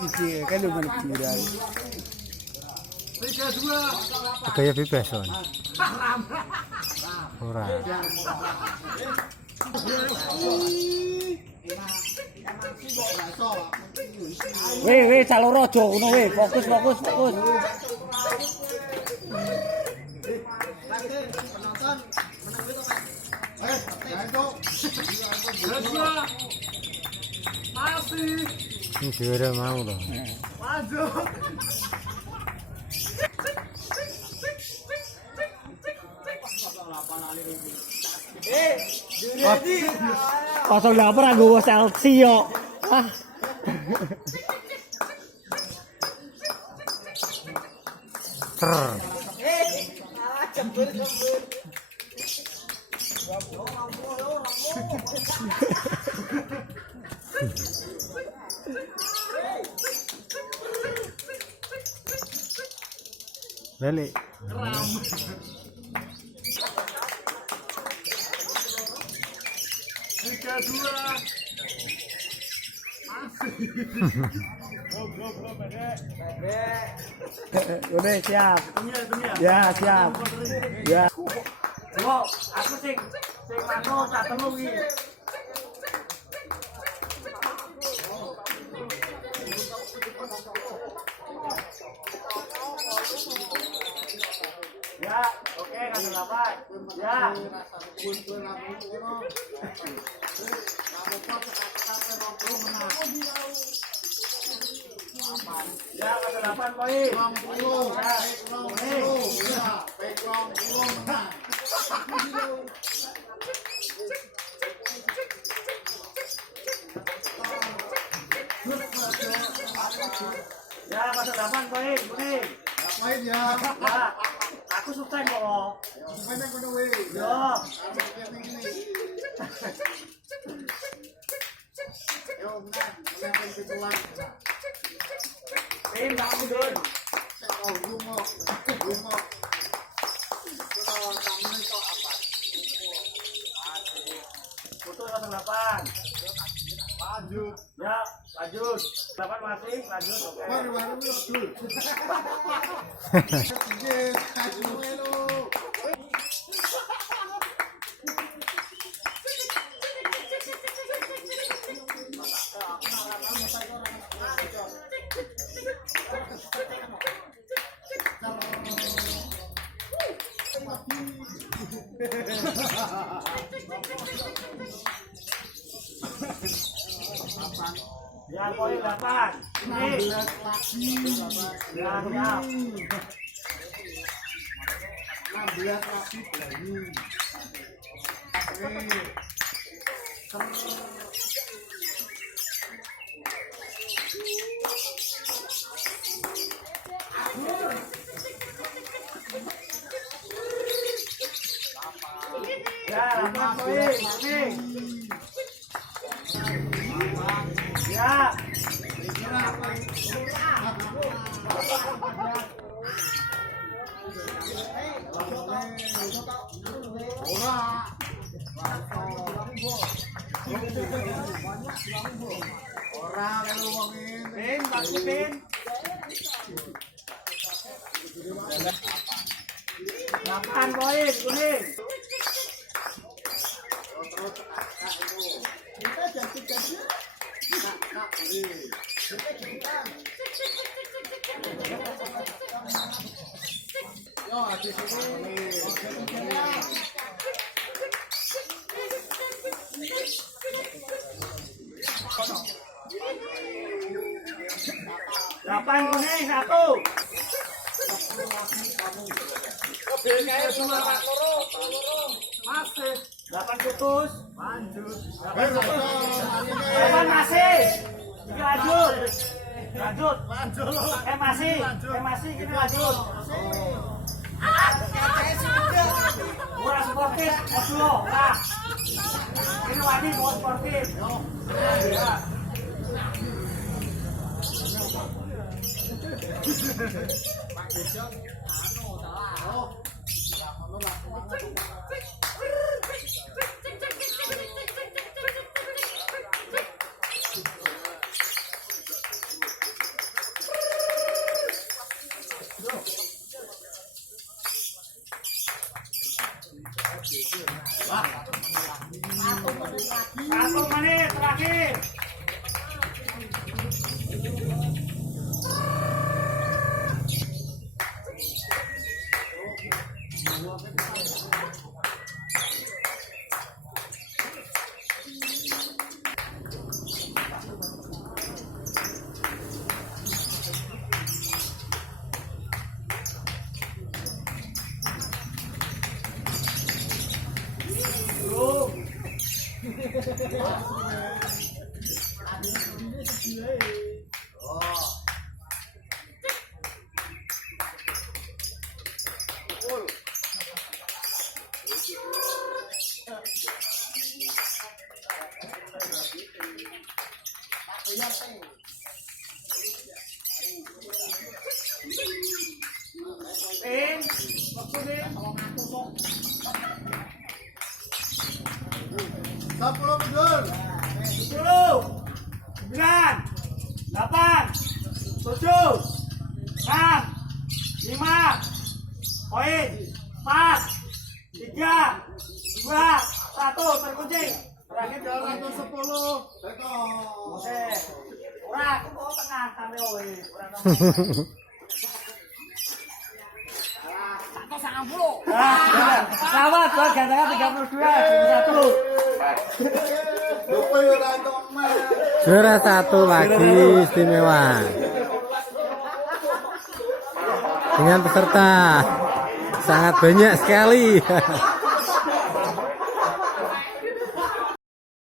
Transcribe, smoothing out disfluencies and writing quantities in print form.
Sisi kan udah menunjukkan. Gaya bebas on. Ora. Weh calon rojo ngono weh, fokus. Penonton menang itu kan. Masih. Ini juara mau loh. Maju. Kosong dapur aku Chelsea yo. Ah. Jembur. Balik. Tiga dua. Udah siap. Ya siap. Ya. Wow, aku sing mano tak telu iki. Ya, oke, kasih 8. Ya. Ya, kasih 8 poin. 20. Ya, kasih 8 poin, kuning. Ngapain ya? Ya. Aku sukses kok. Ngapain yang kono weh? Yo. Yo, menang pituan. Tim tak mundur. Oh, lungo. Kalau tamu itu apa? Foto 08. Lanjut. Ya, lanjut. 8 masih, lanjut. Oke. Baru dul. Yes, hello. Ya, poin 8. Ini. Ya, siap. 16 lagi Bayu. Ya, 8 poin. Ini. Ya. Ora lelu wong ini. Pin, bagus pin. 8 poin, kuning. Kita jadi yo, di sini. Delapan kuning 1. Masih 8 putus. Lanjut. 8 masih. Lanjut. Masih kita lanjut. Kurang sportif, Oslo. Nah. Ini wadi mau sportif. Satu menit terakhir. Sepuluh betul. 10, 9, 8, 7, 6, 5, poin, 4, 3, 2, 1, terkunci. Terakhir Jalan jalan ke 10. Betul. Ora, aku mau tengah sampai oi. Selamat buat gantangan 32 1. Lupa ya rantau emas. Juara 1 lagi istimewa dengan peserta sangat banyak sekali.